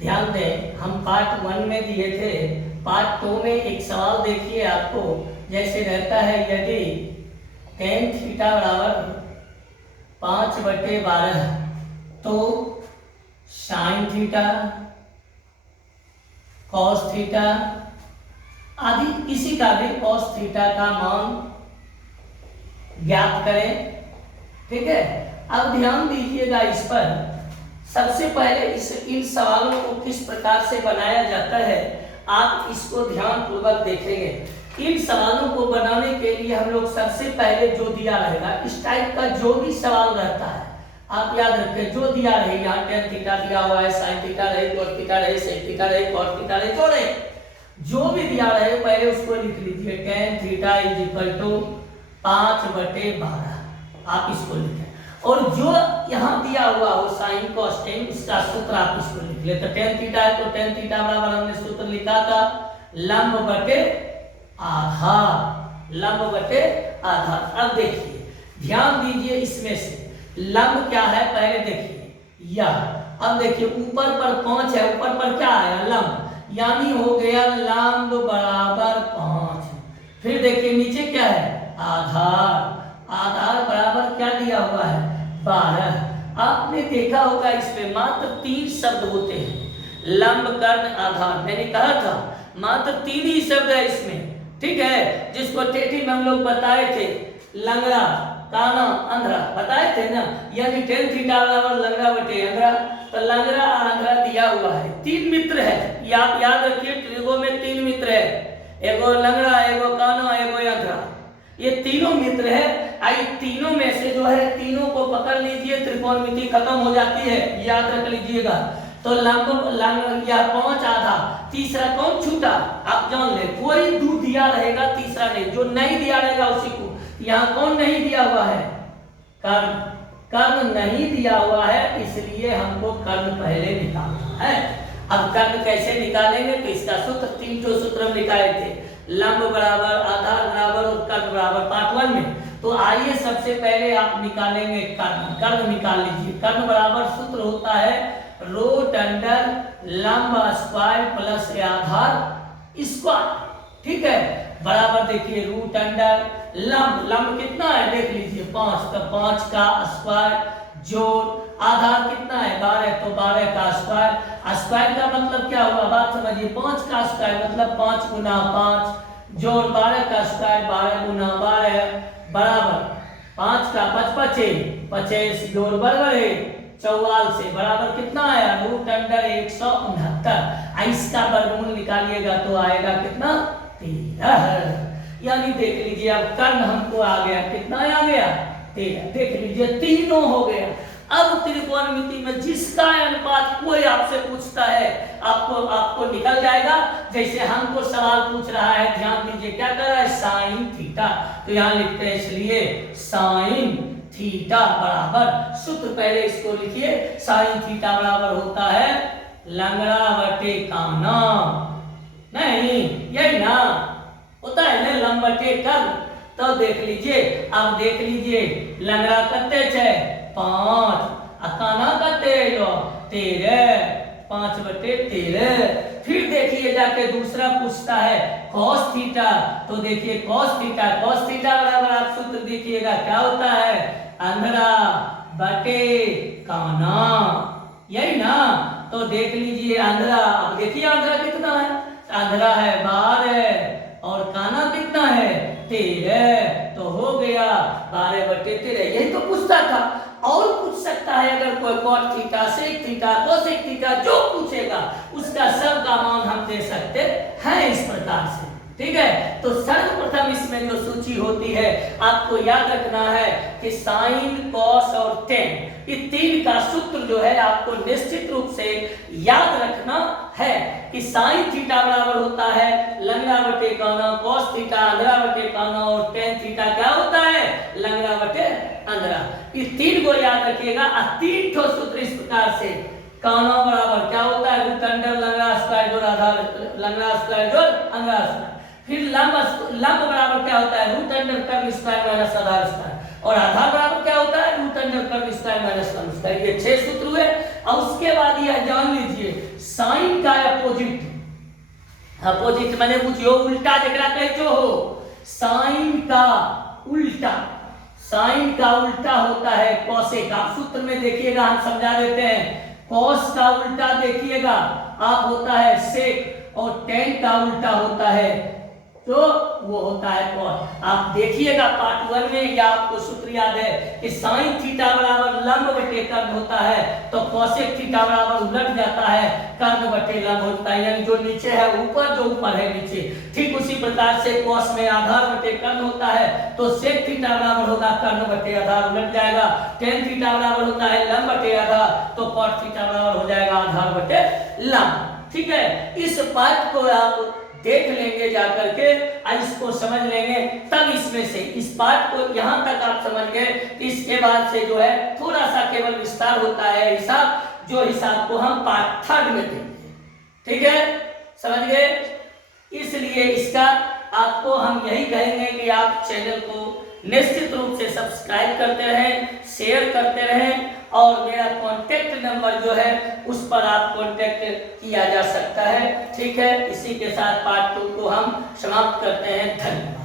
ध्यान दें, हम पार्ट 1 में दिए थे। पार्ट 2 में एक सवाल देखिए आपको, जैसे रहता है यदि tan थीटा बराबर 5/12 तो साइन थीटा, कॉस थीटा आदि किसी का भी कॉस थीटा का मान ज्ञात करें। ठीक है, अब ध्यान दीजिएगा इस पर। सबसे पहले इन सवालों को किस प्रकार से बनाया जाता है आप इसको ध्यान पूर्वक देखेंगे। इन सवालों को बनाने के लिए हम लोग सबसे पहले जो दिया रहेगा, इस टाइप का जो भी सवाल रहता है आप याद रखें, जो दिया रहे, यहाँ tan थीटा दिया हुआ है, साइन थीटा रहे, cos थीटा रहे, sec थीटा रहे, cos थीटा रहे, जो रहे, जो भी दिया रहे पहले उसको लिख लीजिए। tan theta is equal to 5/12 आप इसको लिखें, और जो यहाँ दिया हुआ हो साइन cos tan उसका सूत्र आप इसको लिख ले। तो tan थीटा है तो tan थीटा बराबर हमने सूत्र लिखा था लंब बटे आधार, लंब बटे आधार। अब देखिए ध्यान दीजिए, इसमें से लंब क्या है पहले देखिए यह। अब देखिए ऊपर पर 5 है, ऊपर पर क्या आया लंब, यानी हो गया लंब बराबर 5। फिर देखिए नीचे क्या है आधार, आधार बराबर क्या दिया हुआ है 12। आपने देखा होगा इसमें मात्र 3 शब्द होते हैं, लंब कर्ण आधार। मैंने कहा था मात्र 3 ही शब्द है इसमें, ठीक है, जिसको टेटी में हम लोग बताए थे, लंगड़ा, काना, अंधरा बताए थे ना। यानी tan थीटा बराबर लंगड़ा बटे अंधरा, तो लंगड़ा अंधरा दिया हुआ है। 3 मित्र है, ये आप याद रखिए, त्रिगो में 3 मित्र है, एगो लंगड़ा, एगो काना, एगो अंधरा, ये तीनों मित्र है। आई तीनों में से जो है तीनों को पकड़ लीजिए, त्रिकोणमिति खत्म हो जाती है, याद रख लीजिएगा। तो लंब या 5 आधा, तीसरा कौन छूटा आप जान ले, कोई दो दिया रहेगा, तीसरा नहीं, जो नहीं दिया रहेगा उसी को। यहाँ कौन नहीं दिया हुआ है कर्ण, कर्ण नहीं दिया हुआ है, इसलिए हमको कर्ण पहले निकालना है। अब कर्ण कैसे निकालेंगे, तो इसका सूत्र 3 सूत्र हम निकाले थे, लंब बराबर आधार बराबर और कर्ण बराबर पार्ट 1 में। तो आइए सबसे पहले आप निकालेंगे कर्ण, कर्ण निकाल लीजिए। कर्ण बराबर सूत्र होता है रूट अंडर लंब स्क्वायर प्लस आधार स्क्वायर, ठीक है, बराबर देखिए रूट अंडर लंब, लंब कितना है देख लीजिए 5, तो 5 का स्क्वायर जोड़ आधार कितना है 12, तो 12 का स्क्वायर। स्क्वायर का मतलब क्या हुआ बात समझिए, 5 का स्क्वायर मतलब 5 गुना 5 जोड़ 12 का स्क्वायर 12 गुना 12 बराबर 5 का 5 25 जोड़ बराबर है 44 से बराबर कितना आया रूट अंडर 169। इसका वर्गमूल निकालिएगा तो आएगा कितना 13। यानी देख लीजिए अब कर्ण हमको आ गया, कितना आ गया 13, देख लीजिए तीनों हो गया। अब त्रिकोणमिति में जिसका अनुपात कोई आपसे पूछता है आपको निकल जाएगा। जैसे हमको सवाल पूछ रहा है, ध्यान दीजिए क्या कर रहा है साइन थीटा, तो यहाँ लिखते हैं इसलिए साइन थीटा बराबर, सूत्र पहले इसको लिखिए, साइन थीटा बराबर होता है लंगड़ा बटे काना, नहीं यही ना होता है ना लंब बटे कर्ण। तो देख लीजिए, अब देख लीजिए लंगड़ा कते छे 5, काना कते 13, 5/13। फिर देखिए जाके दूसरा पूछता है cos थीटा, तो देखिए cos थीटा बराबर आप सूत्र देखिएगा क्या होता है अंधरा बटे काना, यही ना। तो देख लीजिए अंधरा, अब देखिए अंधरा कितना है, अंधरा है 12 और काना कितना है 13, तो हो गया 12/13। यही तो पूछता था, और पूछ सकता है अगर कोई cot theta, sec theta, cosec theta, जो पूछेगा उसका सब का मान हम दे सकते हैं इस प्रकार से, ठीक है। तो सर्वप्रथम इसमें जो सूची होती है आपको याद रखना है कि साइन कॉस और टेन, ये 3 का सूत्र जो है आपको निश्चित रूप से याद रखना है कि साइन थीटा बराबर होता है लंगड़ा बटे काना, कॉस थीटा अंधरा बटे काना और टेन थीटा क्या होता है लंगड़ा बटे अंधरा। ये 3 को याद रखिएगा। 3 ठो सूत्र इस प्रकार से, काना बराबर क्या होता है रूट अंडर लंगड़ा स्क्वायर जोड़ आधार, लंगड़ा स्क्वायर जोड़ अंधरा स्क्वायर। फिर लंब बराबर क्या होता है रूट अंडर कर्ण स्क्वायर माइनस आधार स्क्वायर, और आधार बराबर क्या होता है रूट अंडर कर्ण स्क्वायर माइनस कर्ण स्क्वायर। ये 6 सूत्र हुए। और उसके बाद यह जान लीजिए साइन का अपोजिट, अपोजिट माने कुछ यो उल्टा जरा कहे जो हो, साइन का उल्टा, साइन का उल्टा होता है कॉसे का। सूत्र में देखिएगा हम समझा देते हैं, कॉस का उल्टा देखिएगा आप होता है सेक, और टेन का उल्टा होता है तो वो होता है कॉस। आप देखिएगा पार्ट 1 में, या आपको सूत्र याद है कि साइन थीटा बराबर लंब बटे कर्ण होता है, तो कॉसेक थीटा बराबर उलट जाता है कर्ण बटे लंब होता है, यानी जो नीचे है ऊपर, जो ऊपर है नीचे। ठीक उसी प्रकार से कॉस में आधार बटे कर्ण होता है, तो सेक थीटा बराबर होगा कर्ण बटे आधार, उलट जाएगा। टेन थीटा बराबर होता है लंब बटे आधार, तो कॉट थीटा बराबर हो जाएगा आधार बटे लंब। ठीक है, इस पार्ट को आप देख लेंगे जाकर के, इसको समझ लेंगे, तब इसमें से इस पार्ट को यहां तक आप समझ गए। इसके बाद से जो है थोड़ा सा केवल विस्तार होता है हिसाब, जो हिसाब को हम पार्ट 3 में देंगे। ठीक है, समझ गए। इसलिए इसका आपको हम यही कहेंगे कि आप चैनल को निश्चित रूप से सब्सक्राइब करते रहें, शेयर करते रहें, और मेरा कॉन्टेक्ट नंबर जो है उस पर आप कॉन्टेक्ट किया जा सकता है। ठीक है, इसी के साथ पार्ट 2 को हम समाप्त करते हैं। धन्यवाद।